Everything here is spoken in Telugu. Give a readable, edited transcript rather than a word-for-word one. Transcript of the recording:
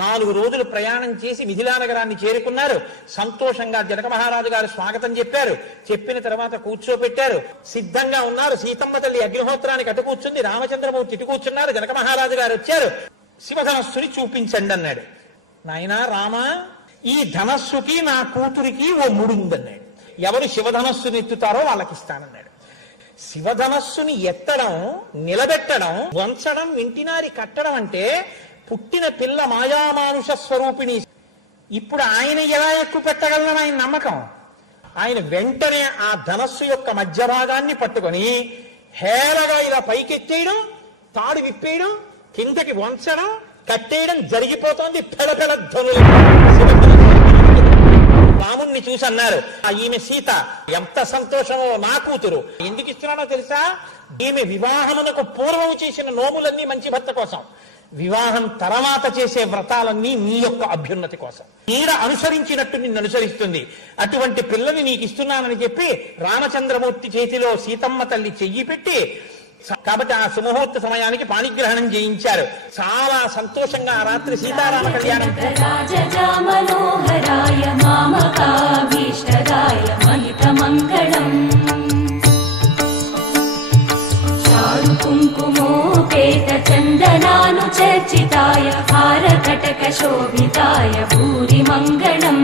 4 రోజులు ప్రయాణం చేసి మిథిలా నగరాన్ని చేరుకున్నారు. సంతోషంగా జనక మహారాజు గారు స్వాగతం చెప్పారు. చెప్పిన తర్వాత కూర్చోపెట్టారు. సిద్ధంగా ఉన్నారు. సీతమ్మ తల్లి అగ్నిహోత్రానికి అటు కూర్చుంది, రామచంద్రమూర్తి ఇటు కూర్చున్నారు. జనక మహారాజు గారు వచ్చారు. శివధనస్సుని చూపించండి అన్నాడు. నాయనా రామ, ఈ ధనస్సుకి నా కూతురికి ఓ ముడుందన్నాడు. ఎవరు శివధనస్సుని ఎత్తుతారో వాళ్ళకి ఇస్తానన్నాడు. శివధనస్సుని ఎత్తడం, నిలబెట్టడం, వంచడం, ఇంటినారి కట్టడం అంటే పుట్టిన పిల్ల మాయామానుష స్వరూపిణి. ఇప్పుడు ఆయన ఎలా ఎక్కువ పెట్టగలనని ఆయన నమ్మకం. ఆయన వెంటనే ఆ ధనస్సు యొక్క మధ్య భాగాన్ని పట్టుకొని హేళగా ఇలా పైకెత్తేయడం, తాడు విప్పేయడం, కిందకి వంచడం, కట్టేయడం జరిగిపోతోంది. పెళపెళ ధ్వనులు. రాముణ్ణి చూసి అన్నారు, ఈమె సీత. ఎంత సంతోషమో నా కూతురు. ఎందుకు ఇస్తున్నానో తెలుసా? ఈమె వివాహమునకు పూర్వం చేసిన నోములన్నీ మంచి భర్త కోసం, వివాహం తర్వాత చేసే వ్రతాలన్నీ నీ యొక్క అభ్యున్నతి కోసం. నీడ అనుసరించినట్టు నిన్ను అనుసరిస్తుంది. అటువంటి పిల్లని నీకు ఇస్తున్నానని చెప్పి రామచంద్రమూర్తి చేతిలో సీతమ్మ తల్లి చెయ్యి పెట్టి, కాబట్టి ఆ సుముహూర్త సమయానికి పాణిగ్రహణం చేయించారు. చాలా సంతోషంగా ఆ రాత్రి సీతారామ కళ్యాణం. కుంకుమోపేత చందనాను చర్చితాయ హారకటక శోభితాయ భూరి మంగళం.